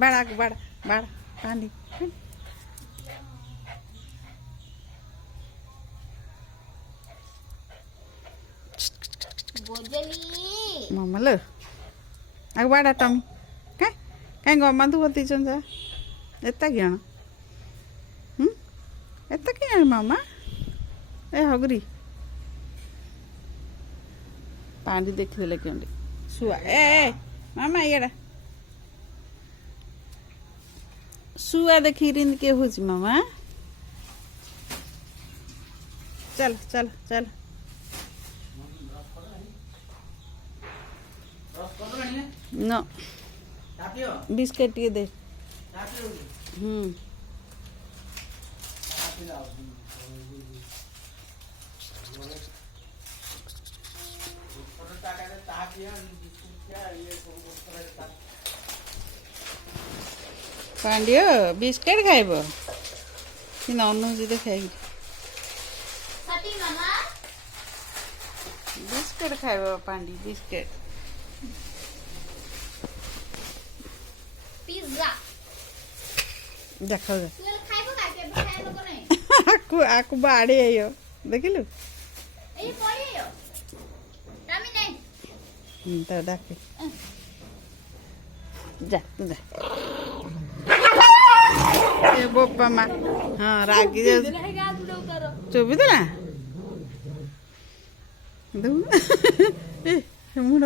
ବାଡ଼ା ବାଡ଼ା ବାଡ଼ା ପାଣି ମାମା ଆଗ ବାଡ଼ା ଟମି କାଇଁ ଗମାନ୍ତୁ ବତିଛନ୍ ଯା ଏତା କିଅଣ ଏତା କିଅଣ ମାମା ଏ ହଗୁରି ପାଣି ଦେଖିଦେଲେ କେମିତି ଶୁଆ ଏ ମାମା ଇଆଡ଼ା ଶୁଆ ଦେଖିକିରି ଏମିତି କିଏ ହଉଛି ମାମା ଚାଲ ଚାଲ ଚାଲ ନ ବିସ୍କେଟ୍ ଟିକେ ଦେ ପାଣ୍ଡିଅ ବିସ୍କେଟ୍ ଖାଇବ କି ନନଉଛି ତ ଖାଇକି ବିସ୍କେଟ୍ ଖାଇବ ପାଣ୍ଡି ବିସ୍କେଟ୍ ଦେଖ ଆକୁ ବାଡ଼େ ଆଇଅ ଦେଖିଲୁ ତ ଡାକେ ଯା ତୁ ଯା ଏ ବୋପା ମା ହଁ ରାଗି ଯାଉଛି ଚୋବି ଦେଲା ମୁଣ୍ଡ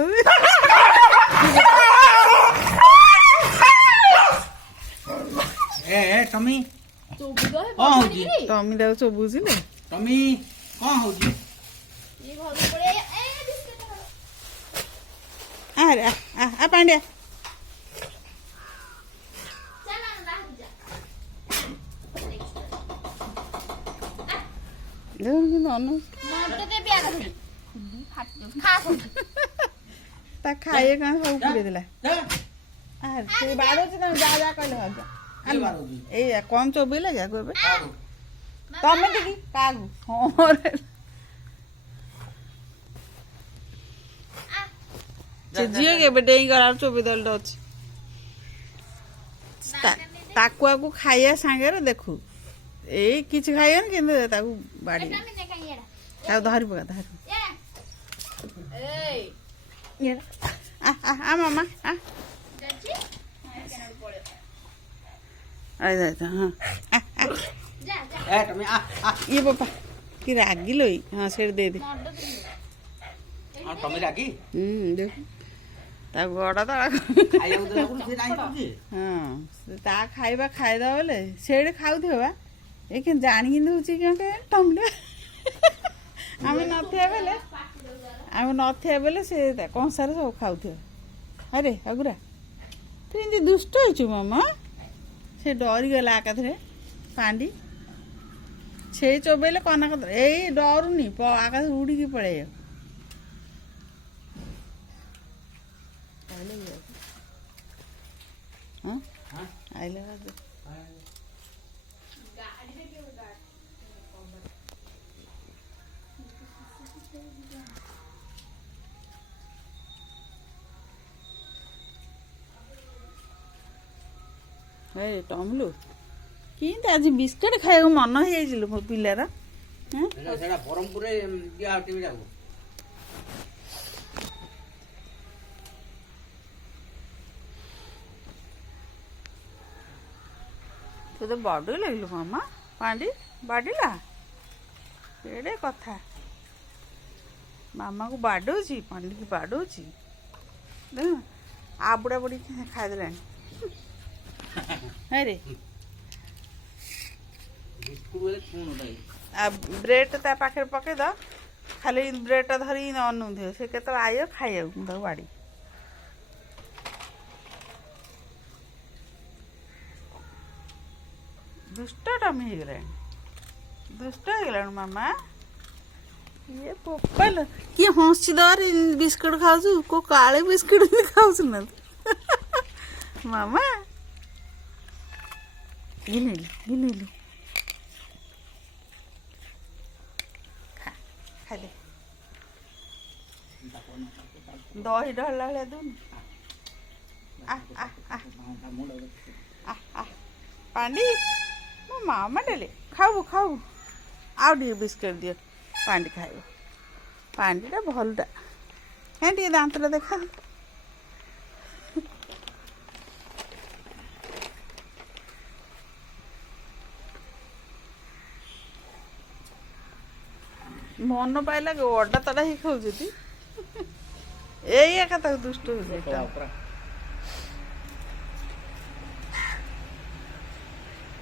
ଟମି କଣ ହଉଛି ଟମି ତାକୁ ଚୋବୁଥିଲେ ଟମି କଣ ହଉଛି ଆରେ ଆ ପାଣ୍ଡିଆ ତା ଖାଇବା କଣ ସବୁ ପୁରେଇ ଦେଲା ସେ ବାଡ଼ଉଛି ତମେ ଯା ଯା କହିଲେ ଭାଉଜ ଏଇ କମ ଚୋବେଇଲା ଯାକୁ ଏବେ ତମେ ଟିକେ କାହାକୁ ସେ ଝିଅ କେବେ ଡେଇଁ ଗଲା ଚୋବେଇ ଦେଲେ ଅଛି ତାକୁ ଆକୁ ଖାଇବା ସାଙ୍ଗରେ ଦେଖୁ ଏଇ କିଛି ଖାଇବନି କିନ୍ତୁ ତାକୁ ବାଡ଼ି ତାକୁ ଧରି ପକା ଧରି ମାମା ଇଏ ବାପା କି ରାଗିଲ ହଁ ସେଇଠି ଦେଇଦେ ଦେଖ ତା ଗୋଡ଼ ତ ହଁ ତା ଖାଇବା ଖାଇଦବ ବୋଲେ ସେଇଠି ଖାଉଥିବ ବା ଏ କିନ୍ତୁ ଜାଣିକି ଦଉଛି କି ଟମଟା ଆମେ ନଥିବା ବେଲେ ସେ କଂସାରେ ସବୁ ଖାଉଥିବ ଆରେ ଆଗୁରା ତୁ ଏମିତି ଦୁଷ୍ଟ ହେଇଛୁ ମାମା ସେ ଡରିଗଲା ଏକାଥରେ ପାଣ୍ଡି ସେ ଚୋବେଇଲେ କନା ଏଇ ଡରୁନି ଆକାଶ ଉଡ଼ିକି ପଳେଇବ ଆଇଲେ ଟମଲୁ କେମିତି ଆଜି ବିସ୍କେଟ୍ ଖାଇବାକୁ ମନ ହେଇଯାଇছিল ମୋ ପିଲାର ତୁ ତ ବାଡ଼େଇ ଲାଗିଲୁ ମାମା ପାଣ୍ଡି ବାଡ଼ିଲା କେଡ଼େ କଥା ମାମାକୁ ବାଡ଼ଉଛି ପାଣ୍ଡିକି ବାଡ଼ଉଛି ଦେଖ ଆବୁଡ଼ା ବୁଡ଼ି ଖାଇଦେଲାଣି ରେ ବ୍ରେଡ୍ ତା ପାଖରେ ପକେଇଦ ଖାଲି ବ୍ରେଡ୍ଟା ଧରିକି ଅନଉଥିବ ସେ କେତେବେଳେ ଆଇବ ଖାଇବାକୁ ମୁଁ ତାକୁ ବାଡ଼ି ଦୁଷ୍ଟ ଟମି ହେଇଗଲାଣି ମାମା ଇଏ ପୋପାଲ କିଏ ହଁସି ଦେବାରେ ବିସ୍କୁଟ ଖାଉଛୁ କୋଉ କାଳେ ବିସ୍କୁଟ ବି ଖାଉଛୁ ନା ମାମା ଘିନିଲୁ ଖାଇଦେ ଦହି ଢଳିଲା ଭଳିଆ ଦଉନି ପାଣ୍ଡି ମୋ ମାମା ଡେଲି ଖାଉ ଖାଉ ଆଉ ଟିକେ ବିସ୍କୁଟ ଦିଅ ପାଣ୍ଡି ଖାଇବ ପାଣ୍ଡିଟା ଭଲଟା ହେ ଟିକେ ଦାନ୍ତଟା ଦେଖା ମନ ପାଇଲା ଅଟା ତଡ଼ା ହେଇ ଖାଉଛନ୍ତି ଏଇ ଏକା ତାକୁ ଦୁଷ୍ଟ ହଉଛି